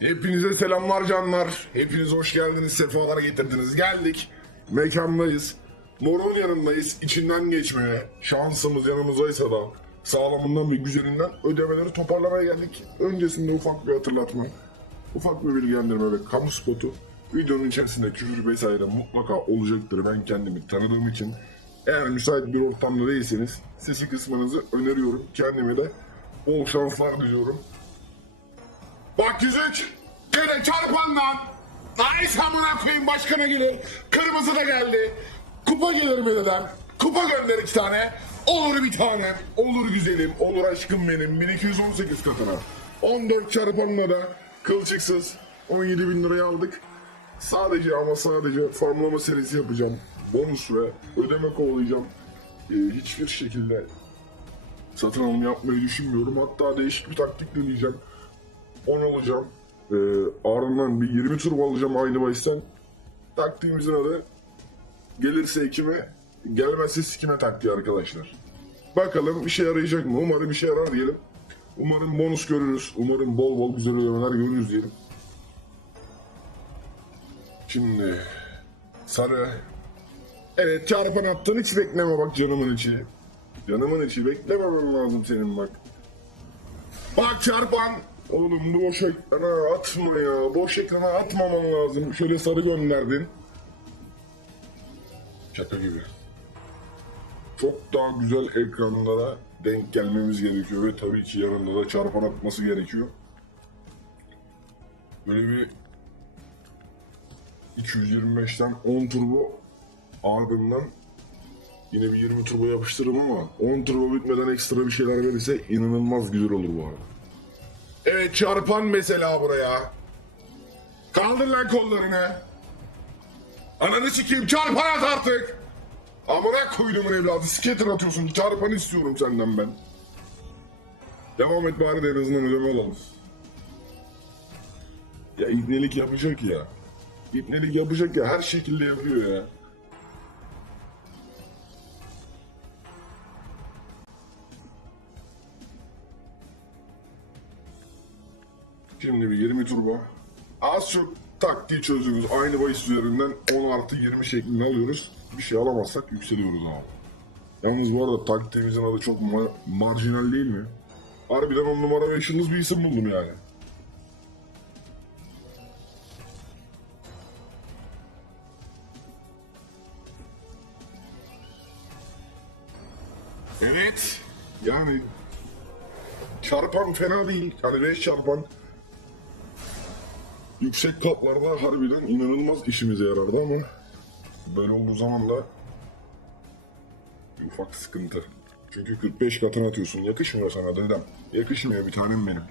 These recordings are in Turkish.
Hepinize selamlar canlar. Hepiniz hoş geldiniz, sefalar getirdiniz. Geldik. Mekandayız. Morun yanındayız. İçinden geçmeye. Şansımız yanımızdaysa da sağlamından ve güzelinden ödemeleri toparlamaya geldik. Öncesinde ufak bir hatırlatma. Ufak bir bilgilendirme ve kamu spotu. Videonun içerisinde küfür vesaire mutlaka olacaktır. Ben kendimi tanıdığım için. Eğer müsait bir ortamda değilseniz sesi kısmanızı öneriyorum. Kendime de bol şanslar diliyorum. Bak yüzük. Gene çarpandan. Nice amına koyayım başkana gelir. Kırmızı da geldi. Kupa gelir mi dedem? Kupa gönder iki tane. Olur bir tane. Olur güzelim. Olur aşkım benim. 1218 katına. 14 çarpanla da kılçıksız 17 bin liraya aldık. Sadece ama sadece farmlama serisi yapacağım. Bonus ve ödeme kovalayacağım. Ee, hiçbir şekilde satın alım yapmayı düşünmüyorum. Hatta değişik bir taktik deneyeceğim. 10 olacağım. Ee, ardından bir 20 turbo alacağım aynı baştan. Taktiğimizin adı gelirse ekime, gelmezse sikime taktiği arkadaşlar. Bakalım işe yarayacak mı? Umarım işe yarar diyelim. Umarım bonus görürüz. Umarım bol bol güzel ödemeler görürüz diyelim. Şimdi sarı. Evet çarpan attın hiç bekleme bak canımın içi. Canımın içi beklememen lazım senin bak. Bak çarpan. Oğlum boş ekrana atma ya. Boş ekrana atmaman lazım. Şöyle sarı gönderdin. Şaka gibi. Çok daha güzel ekranlara denk gelmemiz gerekiyor ve tabii ki yanında da çarpan atması gerekiyor. Böyle bir 225'ten 10 turbo ardından yine bir 20 turbo yapıştırırım ama 10 turbo bitmeden ekstra bir şeyler verirse inanılmaz güzel olur bu arada. Evet çarpan mesela buraya. Kaldır lan kollarını. Ananı sikeyim çarpan at artık. Amına koyduğumun evladı skater atıyorsun çarpan istiyorum senden ben. Devam et bari de en azından ödeme alalım. Ya ibnelik yapacak ya. İbnelik yapacak ya her şekilde yapıyor ya. Şimdi bir 20 turbo. Az çok taktiği çözüyoruz. Aynı bahis üzerinden 10 artı 20 şeklinde alıyoruz. Bir şey alamazsak yükseliyoruz abi. Yalnız bu arada taktiğimizin adı çok ma- marjinal değil mi? Harbiden 10 numara 5 yıldız bir isim buldum yani. Evet. Yani çarpan fena değil. Hani 5 çarpan yüksek katlarda harbiden inanılmaz işimize yarardı ama böyle olduğu zaman da ufak sıkıntı. Çünkü 45 katına atıyorsun. Yakışmıyor sana dedem. Yakışmıyor bir tanem benim.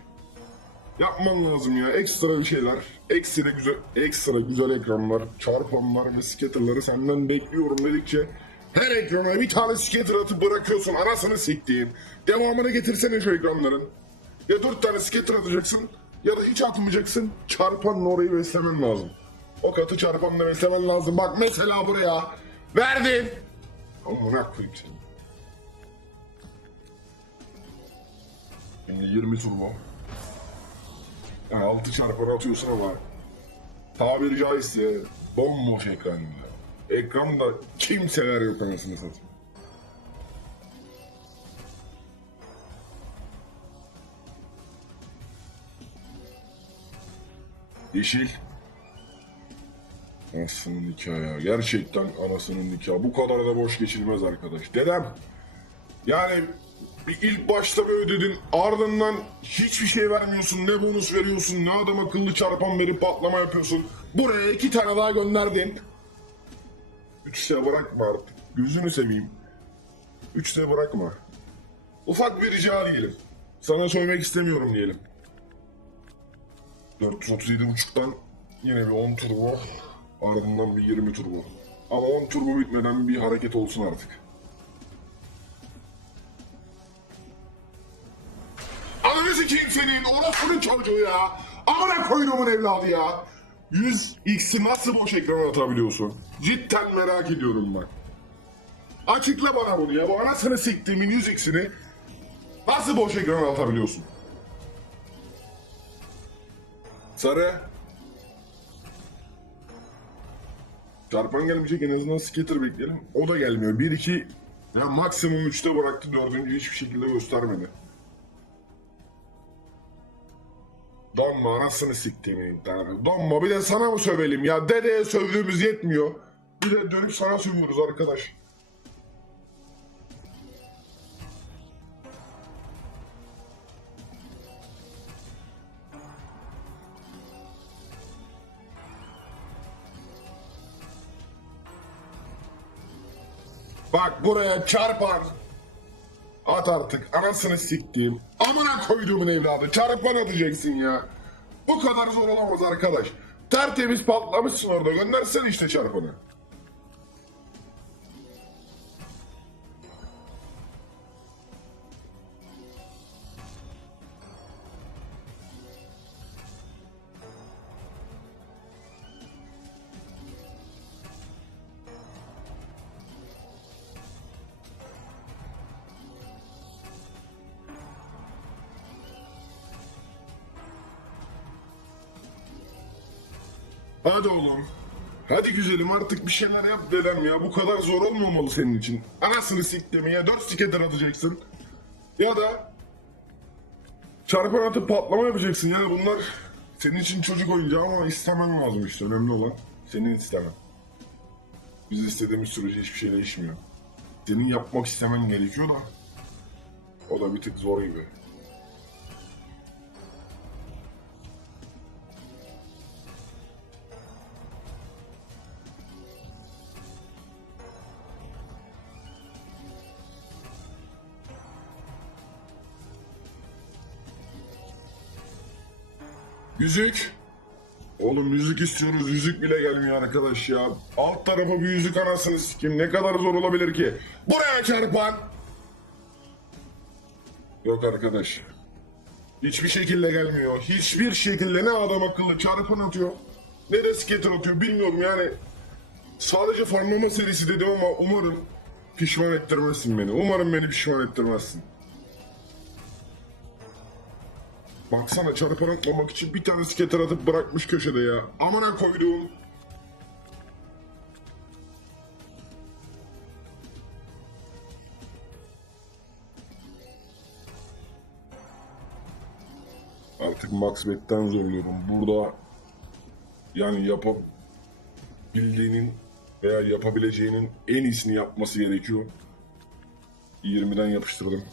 Yapman lazım ya. Ekstra bir şeyler. Ekstra güzel, ekstra güzel ekranlar, çarpanlar ve skaterları senden bekliyorum dedikçe her ekrana bir tane skater atıp bırakıyorsun. Anasını siktiğim. Devamını getirsene şu ekranların. Ya dört tane skater atacaksın ya da hiç atmayacaksın. Çarpanla orayı beslemen lazım. O katı çarpanla beslemen lazım. Bak mesela buraya. Verdin. Amına koyayım seni. Şimdi 20 turbo. Yani 6 çarpan atıyorsun ama tabiri caizse bomboş ekran. Ekranda kimseler yok anasını satayım. Yeşil. Anasının nikahı ya. Gerçekten anasının nikahı. Bu kadar da boş geçilmez arkadaş. Dedem. Yani bir ilk başta böyle dedin ardından hiçbir şey vermiyorsun. Ne bonus veriyorsun ne adam akıllı çarpan verip patlama yapıyorsun. Buraya iki tane daha gönderdin. Üçte bırakma artık. Gözünü seveyim. Üçte bırakma. Ufak bir rica diyelim. Sana söylemek istemiyorum diyelim. 437.5'tan yine bir 10 turbo. Ardından bir 20 turbo. Ama 10 turbo bitmeden bir hareket olsun artık. Ananı sikeyim senin orospunun çocuğu ya. Amına koyduğumun evladı ya. 100 x'i nasıl boş ekrana atabiliyorsun? Cidden merak ediyorum bak. Açıkla bana bunu ya. Bu anasını siktiğimin 100 x'ini nasıl boş ekrana atabiliyorsun? Sarı. Çarpan gelmeyecek en azından skater bekleyelim. O da gelmiyor. 1-2 ya maksimum 3'te bıraktı. Dördüncü hiçbir şekilde göstermedi. Donma anasını siktiğimi internet. Donma bir de sana mı sövelim ya? Dedeye sövdüğümüz yetmiyor. Bir de dönüp sana sövüyoruz arkadaş. Bak buraya çarpan. At artık anasını siktiğim. Amına koyduğumun evladı çarpan atacaksın ya. Bu kadar zor olamaz arkadaş. Tertemiz patlamışsın orada göndersen işte çarpanı. Hadi oğlum. Hadi güzelim artık bir şeyler yap dedem ya. Bu kadar zor olmamalı senin için. Anasını siktim ya. Dört siketer atacaksın. Ya da çarpan atıp patlama yapacaksın. Yani bunlar senin için çocuk oyuncağı ama istemen lazım işte. Önemli olan senin istemen. Biz istediğimiz sürece hiçbir şey değişmiyor. Senin yapmak istemen gerekiyor da o da bir tık zor gibi. Yüzük. Oğlum yüzük istiyoruz. Yüzük bile gelmiyor arkadaş ya. Alt tarafa bir yüzük anasını sikim. Ne kadar zor olabilir ki? Buraya çarpan. Yok arkadaş. Hiçbir şekilde gelmiyor. Hiçbir şekilde ne adam akıllı çarpan atıyor. Ne de skater atıyor bilmiyorum yani. Sadece farmlama serisi dedim ama umarım pişman ettirmezsin beni. Umarım beni pişman ettirmezsin. Baksana çarpan atmamak için bir tane skater atıp bırakmış köşede ya. Amına koyduğum. Artık Max Bet'ten zorluyorum. Burada yani yapabildiğinin veya yapabileceğinin en iyisini yapması gerekiyor. 20'den yapıştırdım.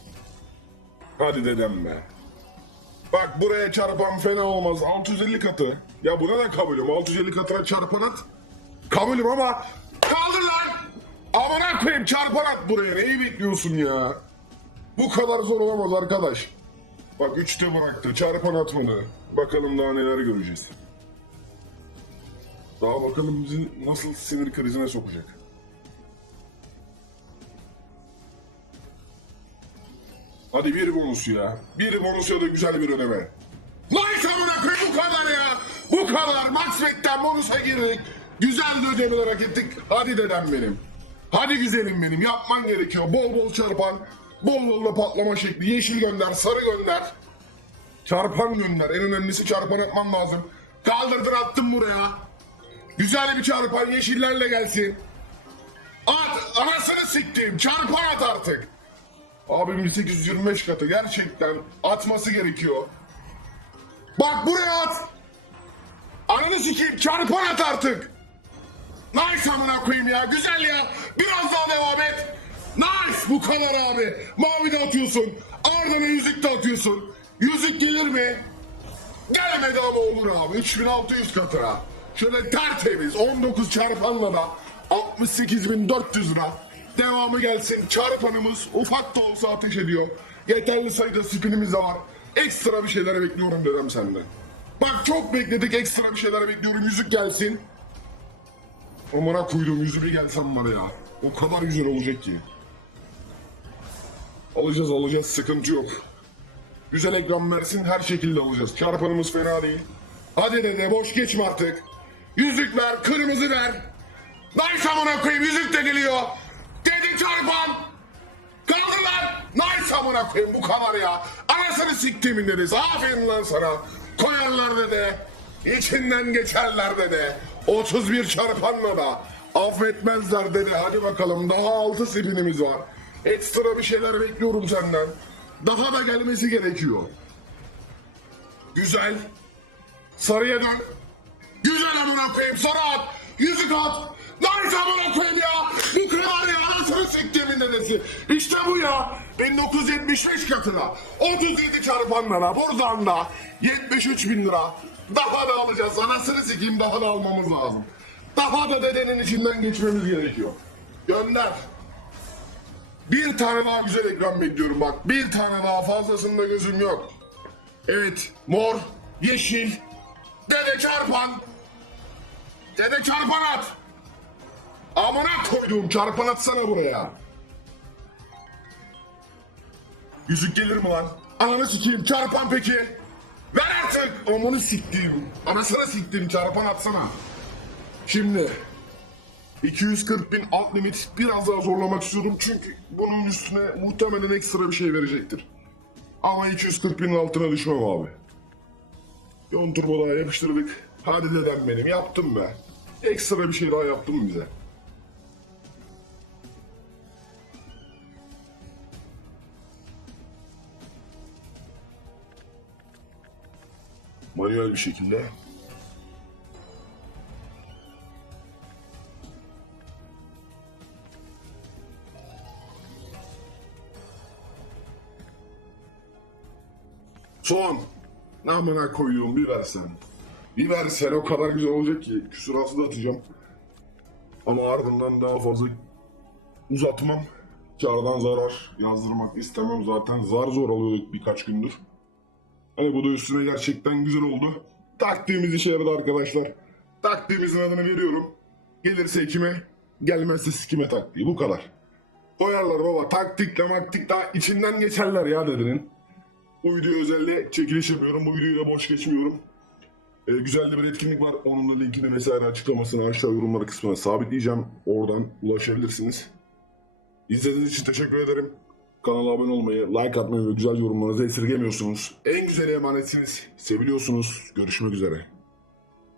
Hadi dedem be. Bak buraya çarpan fena olmaz. 650 katı. Ya buna da kabulüm. 650 katına çarpan at. Kabulüm ama kaldır lan. Amına koyayım çarpan at buraya. Neyi bekliyorsun ya? Bu kadar zor olamaz arkadaş. Bak üçte bıraktı. Çarpan atmadı. Bakalım daha neler göreceğiz. Daha bakalım bizi nasıl sinir krizine sokacak. Hadi bir bonus ya. Bir bonus ya da güzel bir ödeme. Nice amına koyayım bu kadar ya. Bu kadar. Max bonusa girdik. Güzel de ödemeler hak ettik. Hadi dedem benim. Hadi güzelim benim. Yapman gerekiyor. Bol bol çarpan. Bol bol da patlama şekli. Yeşil gönder. Sarı gönder. Çarpan gönder. En önemlisi çarpan atman lazım. Kaldırdın attın buraya. Güzel bir çarpan yeşillerle gelsin. At. Anasını siktim. Çarpan at artık. Abim 1825 katı gerçekten atması gerekiyor. Bak buraya at. Ananı sikeyim çarpan at artık. Nice amına koyayım ya güzel ya. Biraz daha devam et. Nice bu kadar abi. Mavi de atıyorsun. Ardına yüzük de atıyorsun. Yüzük gelir mi? Gelmedi ama olur abi. 3600 katına. Şöyle tertemiz 19 çarpanla da 68.400 lira. Devamı gelsin. Çarpanımız ufak da olsa ateş ediyor. Yeterli sayıda spinimiz de var. Ekstra bir şeyler bekliyorum dedem senden. Bak çok bekledik ekstra bir şeyler bekliyorum. Yüzük gelsin. Amına koyduğum yüzü bir gelsen var ya. O kadar güzel olacak ki. Alacağız alacağız sıkıntı yok. Güzel ekran versin her şekilde alacağız. Çarpanımız fena değil. Hadi dede boş geçme artık. Yüzük ver, kırmızı ver. Nice amına koyayım yüzük de geliyor. Çarpan. Kaldı lan. Nice amına koyayım bu kadar ya. Anasını siktimin deriz. Aferin lan sana. Koyarlar dede. İçinden geçerler dede. 31 çarpanla da affetmezler dede. Hadi bakalım daha 6 spinimiz var. Ekstra bir şeyler bekliyorum senden. Daha da gelmesi gerekiyor. Güzel. Sarıya dön. Güzel amına koyayım sarı at. Yüzük at. Nice amına koyayım ya. Bu kadar ya. Anasını siktiğimin dedesi. İşte bu ya. 1975 katına. 37 çarpanlara. Buradan da 73 bin lira. Daha da alacağız. Anasını sikeyim daha da almamız lazım. Daha da dedenin içinden geçmemiz gerekiyor. Gönder. Bir tane daha güzel ekran bekliyorum bak. Bir tane daha fazlasında gözüm yok. Evet. Mor, yeşil, dede çarpan. Dede çarpan at. Amına koyduğum çarpan atsana buraya. Yüzük gelir mi lan? Ananı sikeyim çarpan peki. Ver artık. Amını siktiğim. Anasını siktiğim çarpan atsana. Şimdi 240 bin alt limit biraz daha zorlamak istiyorum çünkü bunun üstüne muhtemelen ekstra bir şey verecektir. Ama 240 binin altına düşmem abi. Yon turbo daha yapıştırdık. Hadi dedem benim yaptım be. Ekstra bir şey daha yaptım bize. Manuel bir şekilde. Son. Namına koyduğum bir versen. Bir versen o kadar güzel olacak ki küsurası da atacağım. Ama ardından daha fazla uzatmam. Kardan zarar yazdırmak istemem. Zaten zar zor alıyorduk birkaç gündür. Hani bu da üstüne gerçekten güzel oldu. Taktiğimiz işe yaradı arkadaşlar. Taktiğimizin adını veriyorum. Gelirse ekime, gelmezse sikime taktiği. Bu kadar. Koyarlar baba taktikle maktik içinden geçerler ya dedinin. Bu video özelle çekiliş yapıyorum. Bu videoyu da boş geçmiyorum. Ee, güzel de bir etkinlik var. Onun da linkini vesaire açıklamasını aşağı yorumları kısmına sabitleyeceğim. Oradan ulaşabilirsiniz. İzlediğiniz için teşekkür ederim. Kanala abone olmayı, like atmayı ve güzel yorumlarınızı esirgemiyorsunuz. En güzel emanetsiniz. Seviliyorsunuz. Görüşmek üzere.